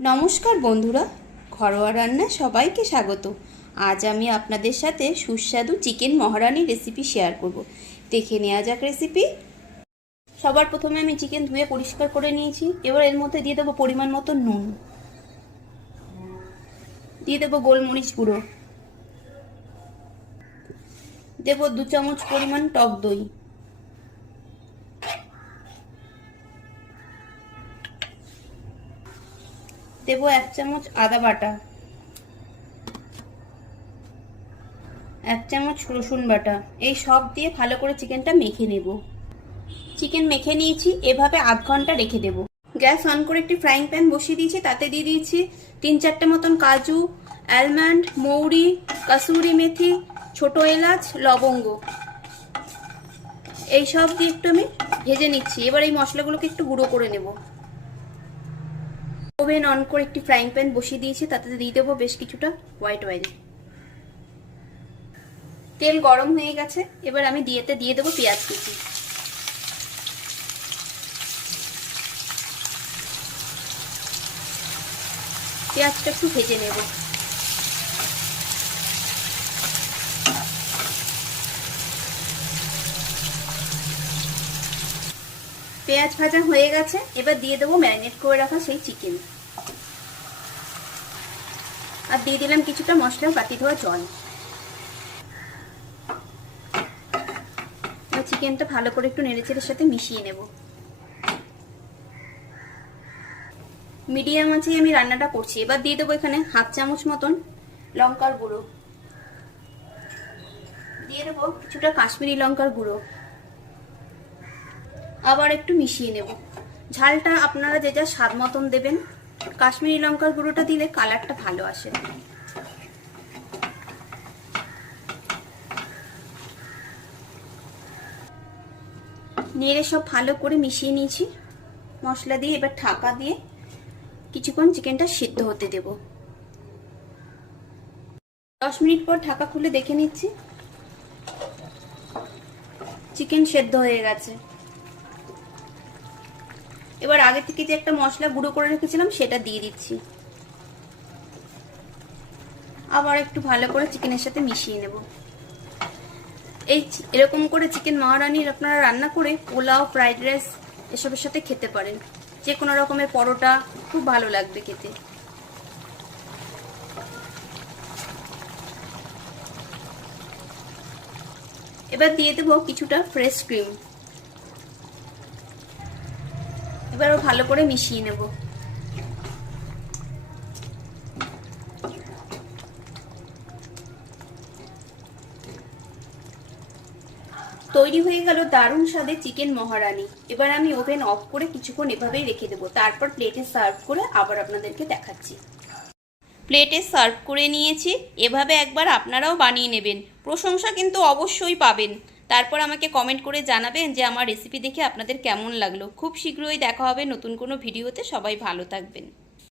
নমস্কার বন্ধুরা, ঘরোয়া রান্নায় সবাইকে স্বাগত। আজ আমি আপনাদের সাথে সুস্বাদু চিকেন মহারানি রেসিপি শেয়ার করব। দেখে নেওয়া যাক রেসিপি। সবার প্রথমে আমি চিকেন ধুয়ে পরিষ্কার করে নিয়েছি। এবার এর মধ্যে দিয়ে দেবো পরিমাণ মতো নুন, দিয়ে দেবো গোলমরিচ গুঁড়ো, দেবো 2 চামচ পরিমাণ টক দই, দেবো 1 চামচ আদা বাটা, 1 চামচ রসুন বাটা। এই সব দিয়ে ভালো করে চিকেনটা মেখে নেব। চিকেন মেখে নিয়েছি, এভাবে আধ ঘন্টা রেখে দেব। গ্যাস অন করে একটি ফ্রাইং প্যান বসিয়ে দিয়েছি, তাতে দিয়ে দিয়েছি 3-4টে মতন কাজু, আলমন্ড, মৌরি, কাসুরি মেথি, ছোট এলাচ, লবঙ্গ, এই সব দিয়ে একটু আমি ভেজে নিচ্ছি। এবার এই মশলাগুলোকে একটু গুঁড়ো করে নেব। ওভেন অন করে একটি ফ্রাইং প্যান বসিয়ে দিয়েছি, তাতে দিয়ে দেবো বেশ কিছুটা হোয়াইট অয়েল। তেল গরম হয়ে গেছে, এবার আমি দিয়ে দেবো পেঁয়াজ কুচি। পেঁয়াজটা একটু ভেজে নেব। পেঁয়াজ ভাজা হয়ে গেছে, এবার দিয়ে দেবো ম্যারিনেট করে রাখা সেই চিকেন, আর দিয়ে দিলাম কিছুটা মশলা বাটি ধোয়া জল। চিকেনটা ভালো করে একটু নেড়েচেড়ের সাথে মিশিয়ে নেব। মিডিয়াম আঁচে আমি রান্নাটা করছি। এবার দিয়ে দেবো এখানে 1/2 চামচ মতন লঙ্কার গুঁড়ো, দিয়ে দেবো কিছুটা কাশ্মীরি লঙ্কার গুঁড়ো, আবার একটু মিশিয়ে নেব। ঝালটা আপনারা যে যা স্বাদ মতন দেবেন। কাশ্মীরি লঙ্কার গুঁড়োটা দিলে কালারটা ভালো আসে। নেড়ে সব ভালো করে মিশিয়ে নিয়েছি মশলা দিয়ে। এবার ঢাকা দিয়ে কিছুক্ষণ চিকেনটা সিদ্ধ হতে দেব। 10 মিনিট পর ঢাকা খুলে দেখে নিচ্ছি, চিকেন সেদ্ধ হয়ে গেছে। এবার আগে থেকে যে একটা মশলা গুঁড়ো করে রেখেছিলাম সেটা দিয়ে দিচ্ছি। আবার একটু ভালো করে চিকেনের সাথে মিশিয়ে নেব। এরকম করে চিকেন মহারানির আপনারা রান্না করে পোলাও, ফ্রাইড রাইস এসবের সাথে খেতে পারেন। যে কোনো রকমের পরোটা খুব ভালো লাগবে খেতে। এবার দিয়ে দেবো কিছুটা ফ্রেশ ক্রিম। এবারও ভালো করে মিশিয়ে নেব। তৈরি হয়ে গেল দারুণ স্বাদের চিকেন মহারানি। এবার আমি ওভেন অফ করে কিছুক্ষণ এভাবেই রেখে দেবো। তারপর প্লেটে সার্ভ করে আবার আপনাদেরকে দেখাচ্ছি। প্লেটে সার্ভ করে নিয়েছি। এভাবে একবার আপনারাও বানিয়ে নেবেন, প্রশংসা কিন্তু অবশ্যই পাবেন। তারপর আমাকে কমেন্ট করে জানাবেন যে আমার রেসিপি দেখে আপনাদের কেমন লাগলো। খুব শীঘ্রই দেখা হবে নতুন কোনো ভিডিওতে। সবাই ভালো থাকবেন।